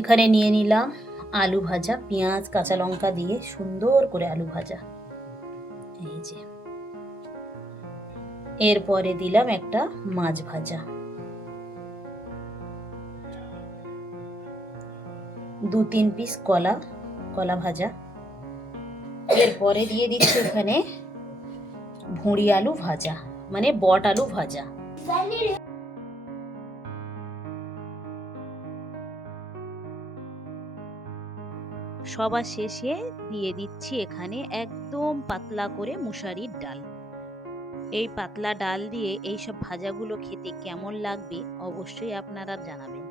এখানে নিয়ে নিলাম আলু ভাজা, পেঁয়াজ কাঁচা লঙ্কা দিয়ে সুন্দর করে আলু ভাজা। এই যে, এরপরে দিলাম একটা মাছ ভাজা, 2-3 পিস কলা, কলা ভাজা। এরপরে দিয়ে দিচ্ছি এখানে ভুঁড়ি আলু ভাজা, মানে বট আলু ভাজা। সবার শেষে দিয়ে দিচ্ছি এখানে একদম পাতলা করে মুসারির ডাল। এই পাতলা ডাল দিয়ে এইসব ভাজাগুলো খেতে কেমন লাগবে অবশ্যই আপনারা জানাবেন।